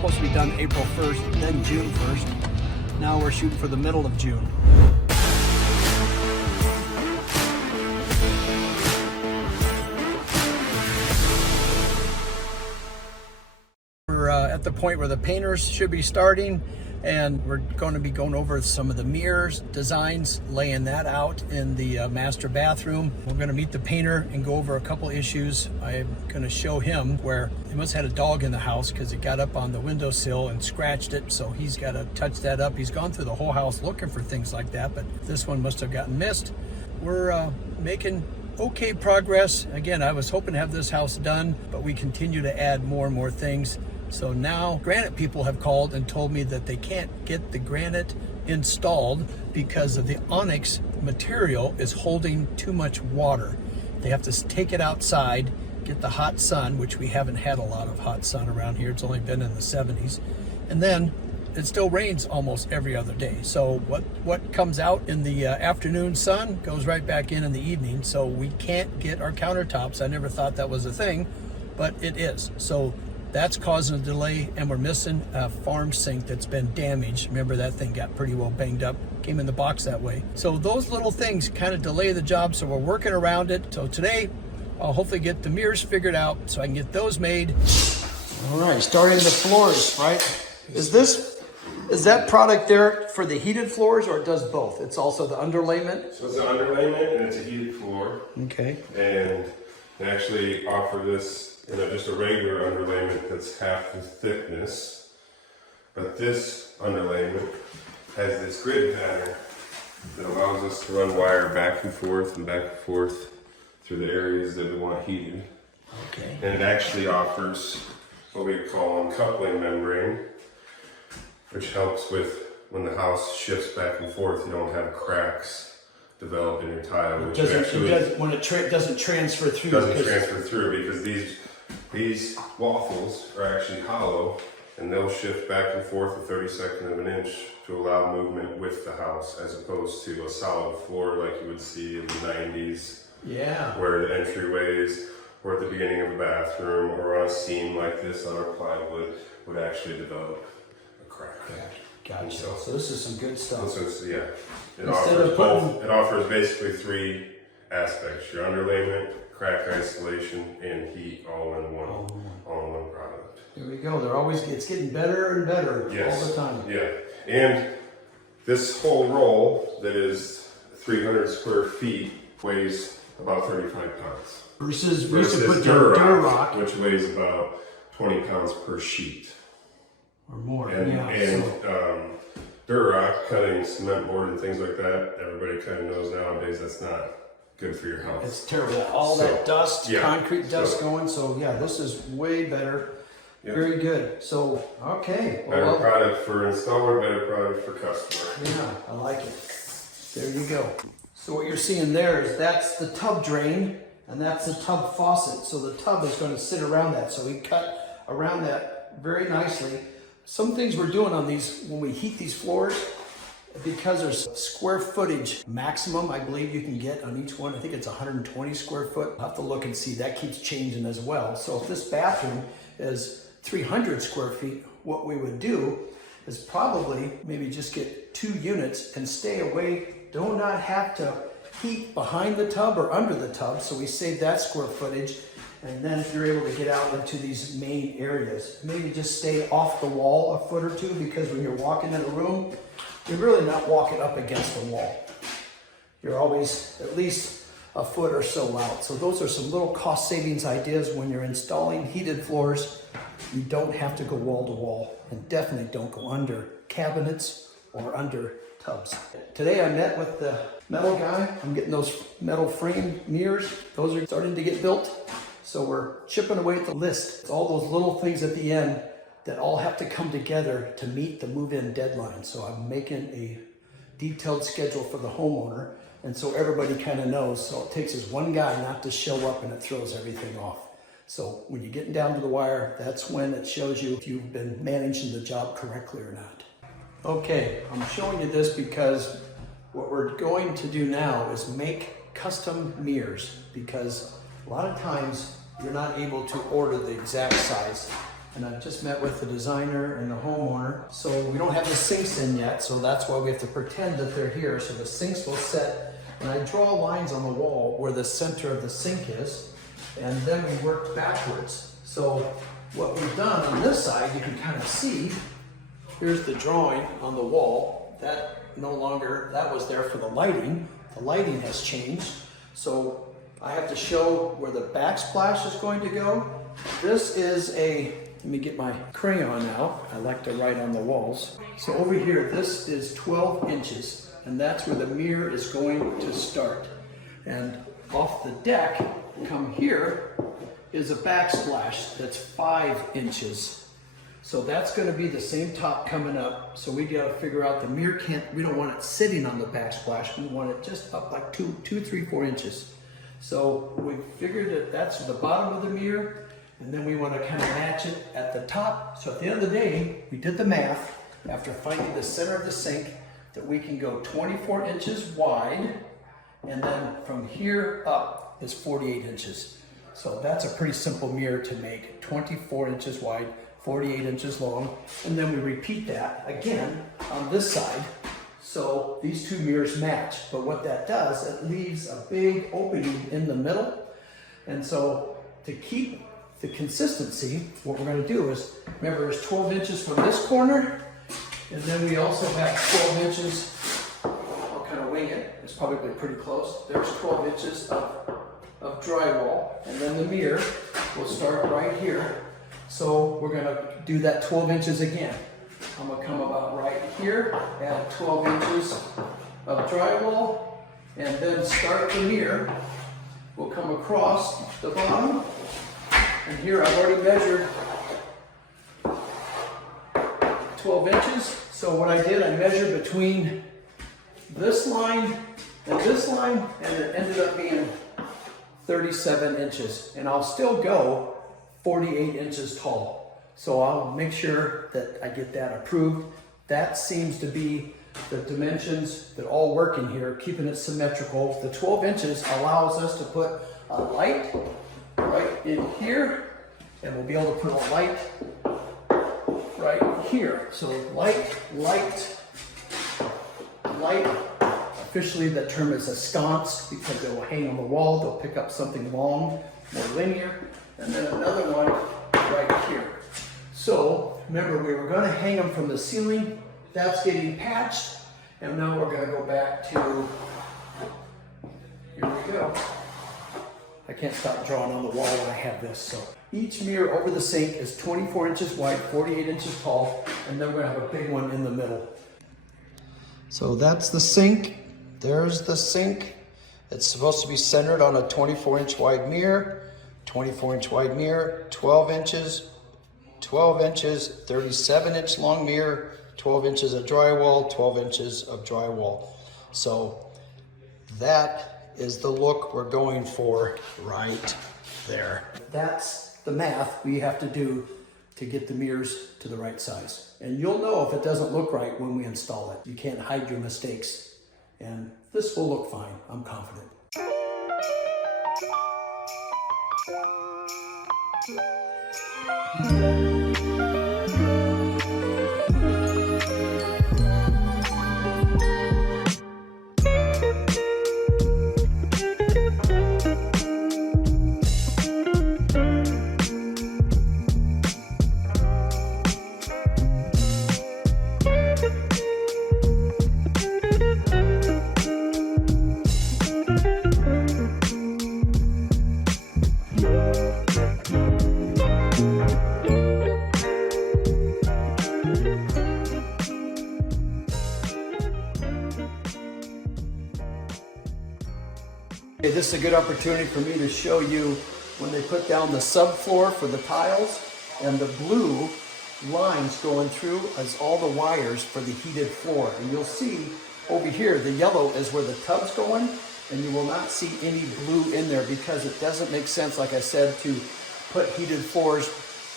supposed to be done April 1st, then June 1st. Now we're shooting for the middle of June. We're at the point where the painters should be starting, and we're going to be going over some of the mirrors designs, laying that out in the master bathroom. We're going to meet the painter and go over a couple issues. I'm going to show him where he must have had a dog in the house because it got up on the windowsill and scratched it, so he's got to touch that up. He's gone through the whole house looking for things like that, but this one must have gotten missed. We're making okay progress. Again, I was hoping to have this house done, but we continue to add more and more things. So now granite people have called and told me that they can't get the granite installed because of the onyx material is holding too much water. They have to take it outside, get the hot sun, which we haven't had a lot of hot sun around here. It's only been in the 70s. And then it still rains almost every other day. So what comes out in the afternoon sun goes right back in the evening. So we can't get our countertops. I never thought that was a thing, but it is. So that's causing a delay, and we're missing a farm sink that's been damaged. Remember, that thing got pretty well banged up, came in the box that way. So those little things kind of delay the job, so we're working around it. So today, I'll hopefully get the mirrors figured out so I can get those made. All right, starting the floors, right? Is that product there for the heated floors, or it does both? It's also the underlayment? So it's an underlayment and it's a heated floor. Okay. And they actually offer this just a regular underlayment that's half the thickness, but this underlayment has this grid pattern that allows us to run wire back and forth through the areas that we want heated. Okay. And it actually offers what we call a coupling membrane, which helps with when the house shifts back and forth, you don't have cracks develop in your tile. It doesn't transfer through. Doesn't transfer through because these waffles are actually hollow, and they'll shift back and forth a 32nd of an inch to allow movement with the house, as opposed to a solid floor like you would see in the 90s. Yeah. Where the entryways, or at the beginning of a bathroom, or on a seam like this on our plywood, would actually develop a crack. Gotcha. So this is some good stuff. So it's, yeah. It offers basically three aspects: your underlayment, crack isolation, and heat all in one product. Here we go. It's getting better and better all the time. Yeah. And this whole roll that is 300 square feet weighs about 35 pounds. Versus Durock, which weighs about 20 pounds per sheet. Or more. And Durock, cutting cement board and things like that, everybody kind of knows nowadays that's not good for your house. It's terrible. All that dust, concrete dust going. So yeah, this is way better. Yep. Very good. So, okay. Better product for installer, better product for customer. Yeah, I like it. There you go. So what you're seeing there is that's the tub drain, and that's the tub faucet. So the tub is going to sit around that. So we cut around that very nicely. Some things we're doing on these, when we heat these floors, because there's square footage maximum, I believe you can get on each one. I think it's 120 square foot. I'll have to look and see. That keeps changing as well. So if this bathroom is 300 square feet, what we would do is probably maybe just get 2 units and stay away. Do not have to heat behind the tub or under the tub. So we save that square footage. And then if you're able to get out into these main areas, maybe just stay off the wall a foot or two, because when you're walking in a room, you're really not walking up against the wall. You're always at least a foot or so out. So those are some little cost savings ideas when you're installing heated floors. You don't have to go wall to wall, and definitely don't go under cabinets or under tubs. Today I met with the metal guy. I'm getting those metal frame mirrors. Those are starting to get built. So we're chipping away at the list. It's all those little things at the end that all have to come together to meet the move-in deadline. So I'm making a detailed schedule for the homeowner, and so everybody kind of knows. So it takes us one guy not to show up, and it throws everything off. So when you're getting down to the wire, that's when it shows you if you've been managing the job correctly or not. Okay, I'm showing you this because what we're going to do now is make custom mirrors, because a lot of times you're not able to order the exact size. and I've just met with the designer and the homeowner. So we don't have the sinks in yet, so that's why we have to pretend that they're here. So the sinks will set, and I draw lines on the wall where the center of the sink is, and then we work backwards. So what we've done on this side, you can kind of see, here's the drawing on the wall. That no longer, that was there for the lighting. The lighting has changed. So I have to show where the backsplash is going to go. This is let me get my crayon out. I like to write on the walls. So over here, this is 12 inches, and that's where the mirror is going to start. And off the deck, come here, is a backsplash that's 5 inches. So that's going to be the same top coming up. So we got to figure out the mirror we don't want it sitting on the backsplash. We want it just up like 2, 3, 4 inches. So we figured that that's the bottom of the mirror, and then we want to kind of match it at the top. So at the end of the day, we did the math after finding the center of the sink that we can go 24 inches wide, and then from here up is 48 inches. So that's a pretty simple mirror to make, 24 inches wide, 48 inches long, and then we repeat that again on this side. So these two mirrors match, but what that does, it leaves a big opening in the middle. And so to keep the consistency, what we're going to do is, remember there's 12 inches from this corner, and then we also have 12 inches, I'll kind of wing it, it's probably pretty close. There's 12 inches of drywall, and then the mirror will start right here. So we're going to do that 12 inches again. I'm going to come about right here, add 12 inches of drywall, and then start the mirror. We'll come across the bottom, and here I've already measured 12 inches. So what I did, I measured between this line, and it ended up being 37 inches. And I'll still go 48 inches tall. So I'll make sure that I get that approved. That seems to be the dimensions that all work in here, keeping it symmetrical. The 12 inches allows us to put a light right in here, and we'll be able to put a light right here. So light. Officially, the term is a sconce because it will hang on the wall. They'll pick up something long, more linear, and then another one right here. So remember, we were going to hang them from the ceiling. That's getting patched, and now we're going to go back to, here we go. I can't stop drawing on the wall when I have this. So each mirror over the sink is 24 inches wide, 48 inches tall, and then we're going to have a big one in the middle. So that's the sink. There's the sink. It's supposed to be centered on a 24-inch wide mirror, 24-inch wide mirror, 12 inches, 37-inch long mirror, 12 inches of drywall, 12 inches of drywall. So that is the look we're going for right there. That's the math we have to do to get the mirrors to the right size. And you'll know if it doesn't look right when we install it. You can't hide your mistakes. And this will look fine, I'm confident. Okay, this is a good opportunity for me to show you when they put down the subfloor for the tiles, and the blue lines going through as all the wires for the heated floor. And you'll see over here, the yellow is where the tub's going, and you will not see any blue in there because it doesn't make sense, like I said, to put heated floors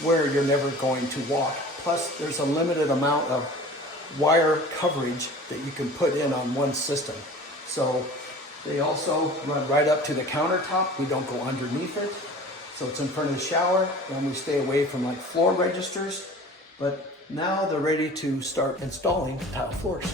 where you're never going to walk. Plus, there's a limited amount of wire coverage that you can put in on one system. So they also run right up to the countertop. We don't go underneath it. So it's in front of the shower, and we stay away from like floor registers. But now they're ready to start installing tile floors.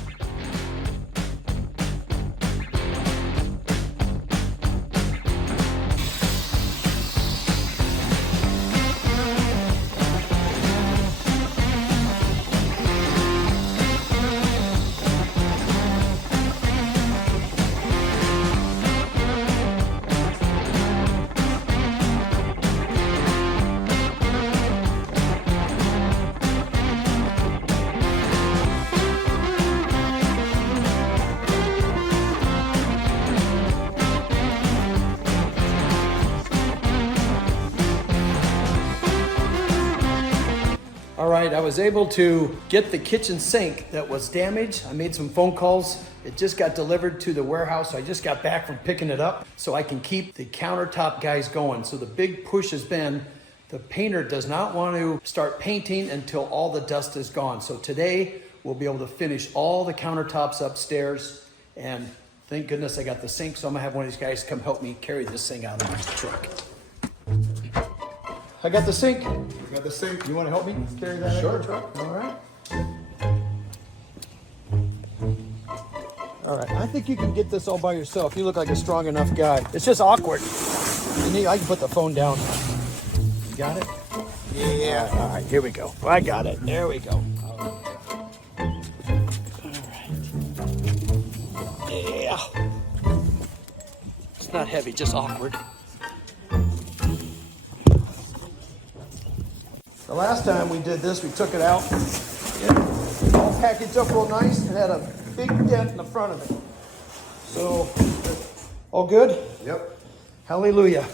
All right, I was able to get the kitchen sink that was damaged. I made some phone calls. It just got delivered to the warehouse. So I just got back from picking it up so I can keep the countertop guys going. So the big push has been the painter does not want to start painting until all the dust is gone. So today we'll be able to finish all the countertops upstairs. And thank goodness I got the sink. So I'm gonna have one of these guys come help me carry this thing out of my truck. I got the sink. You got the sink. You want to help me carry that out of Sure. the truck? All right. All right. I think you can get this all by yourself. You look like a strong enough guy. It's just awkward. I can put the phone down. You got it? Yeah. All right. Here we go. I got it. There we go. All right. Yeah. It's not heavy, just awkward. The last time we did this, we took it out, all packaged up real nice, and had a big dent in the front of it. So, all good? Yep. Hallelujah.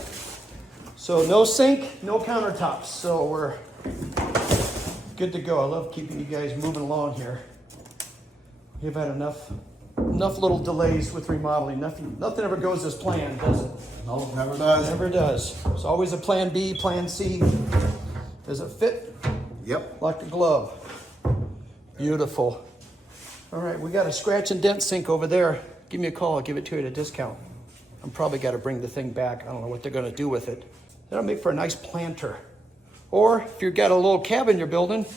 So no sink, no countertops. So we're good to go. I love keeping you guys moving along here. We've had enough little delays with remodeling. Nothing ever goes as planned, does it? No, never does. Never does. There's always a plan B, plan C. Does it fit? Yep. Like a glove. Beautiful. All right, we got a scratch and dent sink over there. Give me a call, I'll give it to you at a discount. I'm probably got to bring the thing back. I don't know what they're going to do with it. That'll make for a nice planter. Or if you've got a little cabin you're building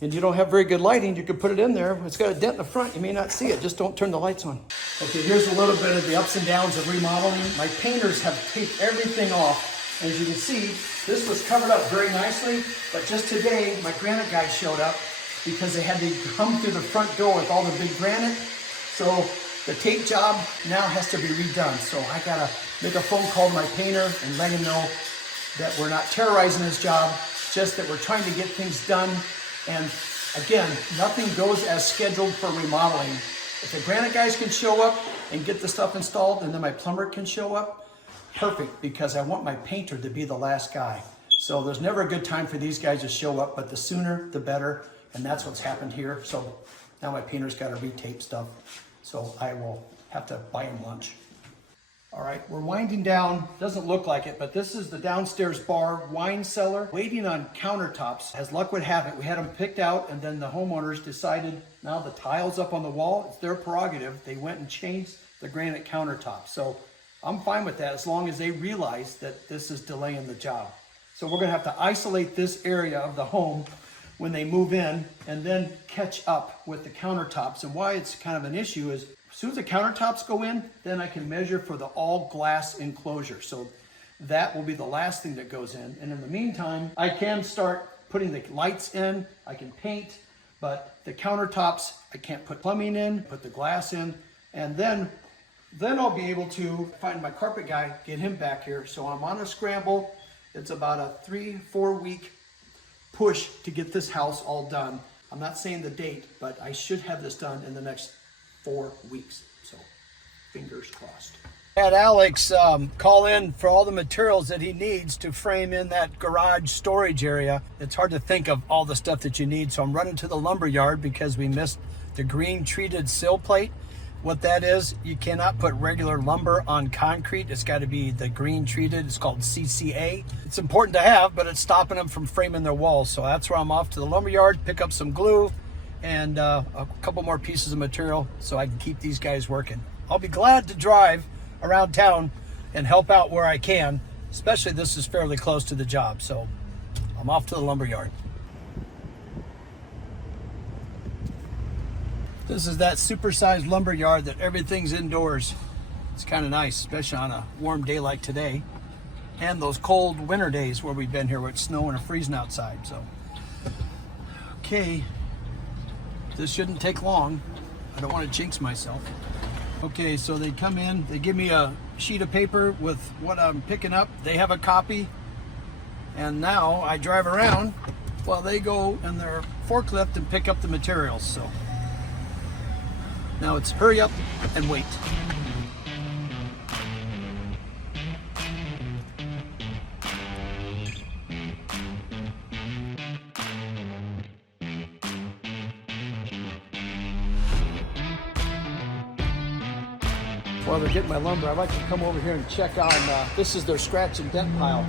and you don't have very good lighting, you could put it in there. It's got a dent in the front. You may not see it. Just don't turn the lights on. Okay, here's a little bit of the ups and downs of remodeling. My painters have taped everything off. As you can see, this was covered up very nicely, but just today, my granite guys showed up because they had to come through the front door with all the big granite. So the tape job now has to be redone. So I gotta make a phone call to my painter and let him know that we're not terrorizing his job, just that we're trying to get things done. And again, nothing goes as scheduled for remodeling. If the granite guys can show up and get the stuff installed, and then my plumber can show up, perfect, because I want my painter to be the last guy. So there's never a good time for these guys to show up, but the sooner the better, and that's what's happened here. So now my painter's got to retape stuff, so I will have to buy him lunch. All right, we're winding down. Doesn't look like it, but this is the downstairs bar wine cellar, waiting on countertops. As luck would have it, we had them picked out, and then the homeowners decided now the tile's up on the wall, it's their prerogative. They went and changed the granite countertop. So I'm fine with that as long as they realize that this is delaying the job. So we're gonna have to isolate this area of the home when they move in and then catch up with the countertops. And why it's kind of an issue is as soon as the countertops go in, then I can measure for the all glass enclosure. So that will be the last thing that goes in. And in the meantime, I can start putting the lights in, I can paint, but the countertops, I can't put plumbing in, put the glass in, and then I'll be able to find my carpet guy, get him back here. So I'm on a scramble. It's about a 3-4 week push to get this house all done. I'm not saying the date, but I should have this done in the next 4 weeks. So fingers crossed. Had Alex call in for all the materials that he needs to frame in that garage storage area. It's hard to think of all the stuff that you need. So I'm running to the lumber yard because we missed the green treated sill plate. What that is, you cannot put regular lumber on concrete. It's got to be the green treated. It's called CCA. It's important to have, but it's stopping them from framing their walls. So that's where I'm off to the lumber yard, pick up some glue and a couple more pieces of material so I can keep these guys working. I'll be glad to drive around town and help out where I can. Especially this is fairly close to the job, so I'm off to the lumber yard. This is that supersized lumber yard that everything's indoors. It's kind of nice, especially on a warm day like today. And those cold winter days where we've been here where it's snowing or freezing outside. So, okay, this shouldn't take long. I don't want to jinx myself. Okay, so they come in, they give me a sheet of paper with what I'm picking up. They have a copy, and now I drive around while they go in their forklift and pick up the materials. So now it's hurry up and wait. While they're getting my lumber, I'd like to come over here and check on, this is their scratch and dent pile.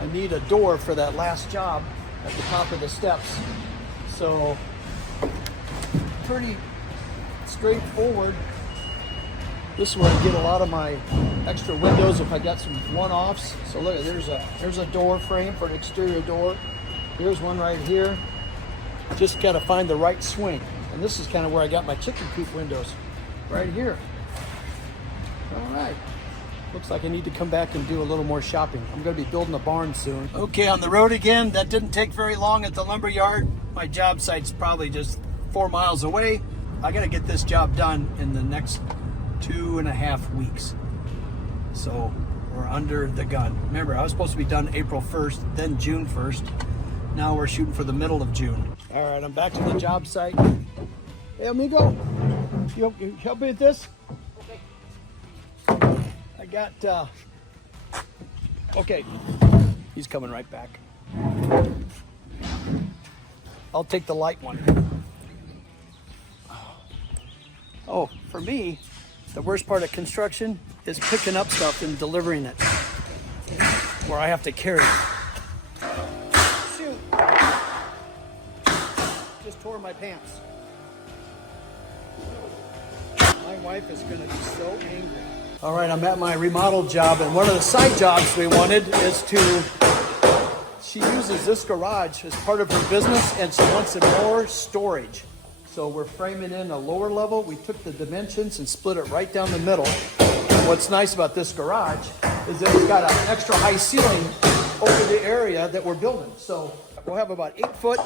I need a door for that last job at the top of the steps. So, pretty straightforward. This is where I get a lot of my extra windows if I got some one-offs. So look, there's a door frame for an exterior door. Here's one right here. Just gotta find the right swing. And this is kind of where I got my chicken coop windows, right here. All right, looks like I need to come back and do a little more shopping. I'm gonna be building a barn soon. Okay, on the road again. That didn't take very long at the lumber yard. My job site's probably just 4 miles away. I gotta get this job done in the next 2.5 weeks. So we're under the gun. Remember, I was supposed to be done April 1st, then June 1st. Now we're shooting for the middle of June. All right, I'm back to the job site. Hey, amigo, you help me with this? I got, okay, he's coming right back. I'll take the light one. Oh, for me, the worst part of construction is picking up stuff and delivering it, where I have to carry it. Shoot, just tore my pants. My wife is gonna be so angry. All right, I'm at my remodel job, and one of the side jobs we wanted is she uses this garage as part of her business, and she wants more storage. So we're framing in a lower level. We took the dimensions and split it right down the middle. And what's nice about this garage is that it's got an extra high ceiling over the area that we're building. So we'll have about 8 foot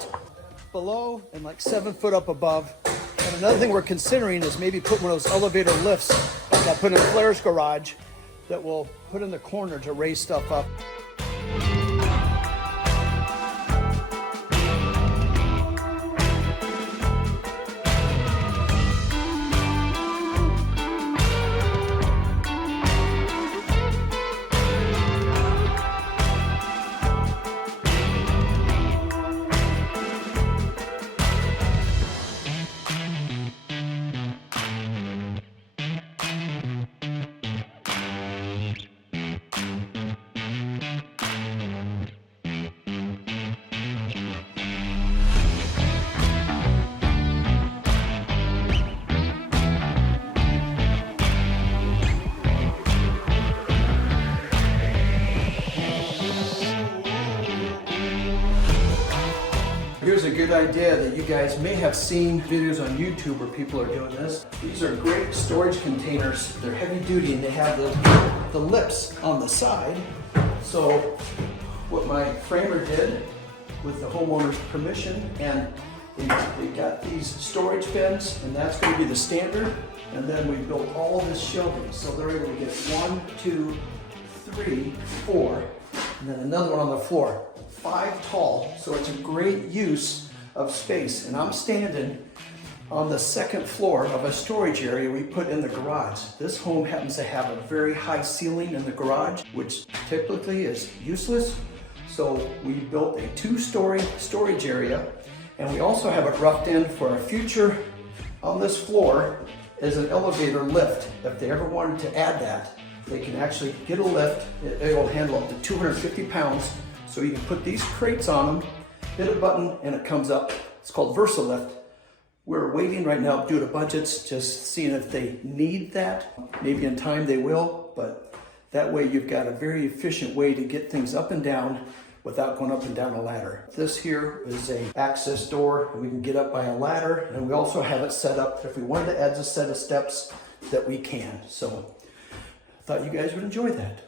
below and like 7 foot up above. And another thing we're considering is maybe put one of those elevator lifts that I put in Claire's garage that we'll put in the corner to raise stuff up. Here's a good idea that you guys may have seen videos on YouTube where people are doing this. These are great storage containers. They're heavy duty and they have the lips on the side. So what my framer did with the homeowner's permission, and they got these storage bins, and that's going to be the standard. And then we built all of this shelving. So they're able to get 1, 2, 3, 4, and then another one on the floor. 5 tall, so it's a great use of space. And I'm standing on the second floor of a storage area we put in the garage. This home happens to have a very high ceiling in the garage, which typically is useless. So we built a 2-story storage area, and we also have it roughed in for a future on this floor is an elevator lift. If they ever wanted to add that, they can actually get a lift. It will handle up to 250 pounds. So you can put these crates on them, hit a button, and it comes up. It's called VersaLift. We're waiting right now due to budgets, just seeing if they need that. Maybe in time they will, but That way you've got a very efficient way to get things up and down without going up and down a ladder. This here is a access door, and we can get up by a ladder, and we also have it set up that if we wanted to add a set of steps that we can. So I thought you guys would enjoy that.